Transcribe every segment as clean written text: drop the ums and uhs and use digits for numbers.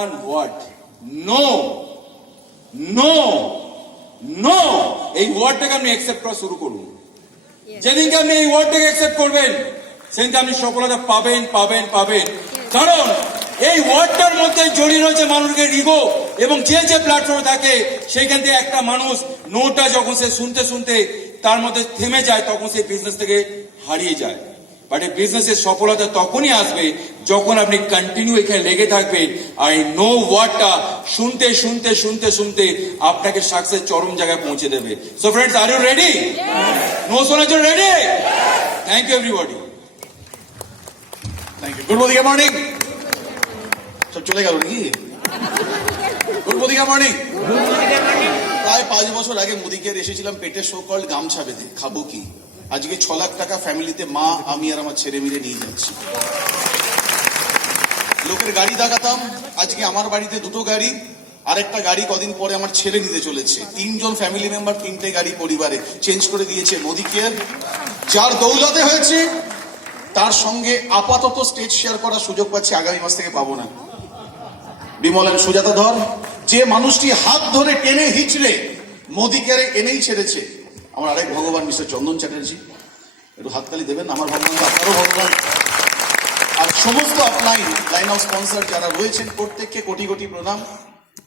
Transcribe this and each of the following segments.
one word, no, no, no. এই ওয়ার্ডটাকে আপনি accept করা শুরু করুন। যেদিনকে আপনি এই ওয়ার্ডটাকে অ্যাকসেপ্ট করবেন সেদিনকে আপনি সফলতা পাবেন পাবেন পাবেন। কারণ এই ওয়ার্ডটার মধ্যে জড়িয়ে রয়েছে মানুষের ইগো, এবং যে যে প্ল্যাটফর্মে থাকে সেইখান থেকে একটা মানুষ নোটা যখন সে শুনতে শুনতে তার মধ্যে থেমে যায় তখন সে বিজনেস থেকে হারিয়ে যায়। বাট এই বিজনেসের সফলতা তখনই আসবে যখন আপনি কন্টিনিউ এখানে লেগে থাকবেন আর এই নো ওয়ার্ডটা শুনতে শুনতে শুনতে শুনতে আপনাকে সাকসেস চরম জায়গায় পৌঁছে দেবে। So friends, are you ready? নো শোনার জন্য ready? Thank you everybody. Thank you. Good morning. সব চলে গেল নাকি? Good morning. প্রায় 5 বছর আগে মোদিকের এসেছিলাম পেটের শোকল গামছা বেঁধে, খাবো কি? আজকে 6 লাখ টাকা ফ্যামিলিতে মা, আমি আর আমার ছেলে মিলে নিয়ে যাচ্ছি। লোকের গাড়ি দেখাতাম, আজকে আমার বাড়িতে 2টো গাড়ি, আরেকটা গাড়ি কদিন পরে আমার ছেলে নিতে চলেছে। 3 জন ফ্যামিলি মেম্বার, 3টে গাড়ি পরিবারে চেঞ্জ করে দিয়েছে মোদি কেয়ার। যার দৌলতে হয়েছে তার সঙ্গে আপাতত স্টেজ শেয়ার করার সুযোগ পাচ্ছি, আগামী মাস থেকে পাবো না। বিমলেন সুজাতা ধর, যে মানুষটি হাত ধরে টেনে হিচড়ে মোদি কেয়ারে এনেই ছেড়েছে, আমার আরেক ভগবান মিস্টার চন্দন চ্যাটার্জি, একটু হাততালি দেবেন। আমার ভগবান তো আপনারও ভগবান। আর সমস্ত লাইন অফ স্পন্সর যারা রয়েছেন প্রত্যেককে কোটি কোটি প্রণাম।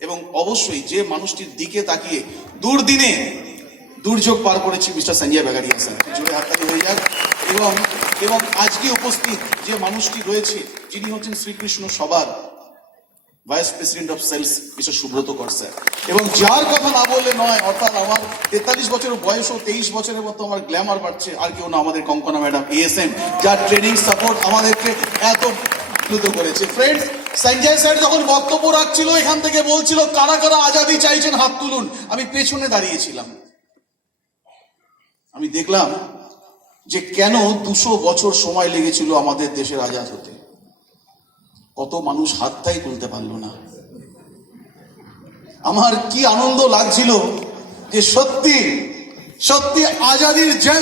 এবং অবশ্যই যে মানুষটির দিকে তাকিয়ে দুর্দিনে দুর্যোগ পার করেছি মিস্টার সঞ্জয় বাগারিয়া স্যার, জোরে হাততালি হয়ে যাক। এবং আজকে উপস্থিত যে মানুষটি রয়েছে যিনি হচ্ছেন শ্রীকৃষ্ণ সবার vice president of sales mister Subrata Kar sir, এবং যার কথা না বললে নয়, অর্থাৎ আমার 43 বছরের বয়সও 23 বছরের মতো আমার গ্ল্যামার বাড়ছে, আর কেউ না, আমাদের কঙ্কনা ম্যাডাম এএসএম, যার ট্রেনিং সাপোর্ট আমাদেরকে এত উন্নত করেছে। ফ্রেন্ডস, সঞ্জয় স্যার যখন বক্তব্য রাখছিল এখান থেকে বলছিল কারা কারা আজাদি চাইছেন হাত তুলুন, আমি পেছনে দাঁড়িয়েছিলাম। আমি দেখলাম যে কেন 200 বছর সময় লেগেছিল আমাদের দেশের আজাদ হতে, কত মানুষ হাতটাই তুলতে পারলো না। আমার কি আনন্দ লাগছিল যে সত্যি সত্যি আজাদির জং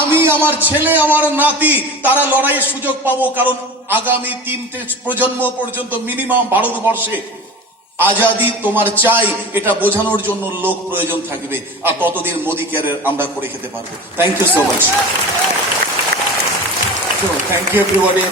আমি, আমার ছেলে, আমার নাতি, তারা লড়াইয়ের সুযোগ পাবো। কারণ আগামী 3টে প্রজন্ম পর্যন্ত মিনিমাম ভারতবর্ষে আজাদি তোমার চাই এটা বোঝানোর জন্য লোক প্রয়োজন থাকবে, আর ততদিন মোদি কেয়ারের আমরা করে খেতে পারবো। Thank you so much. Thank you everybody.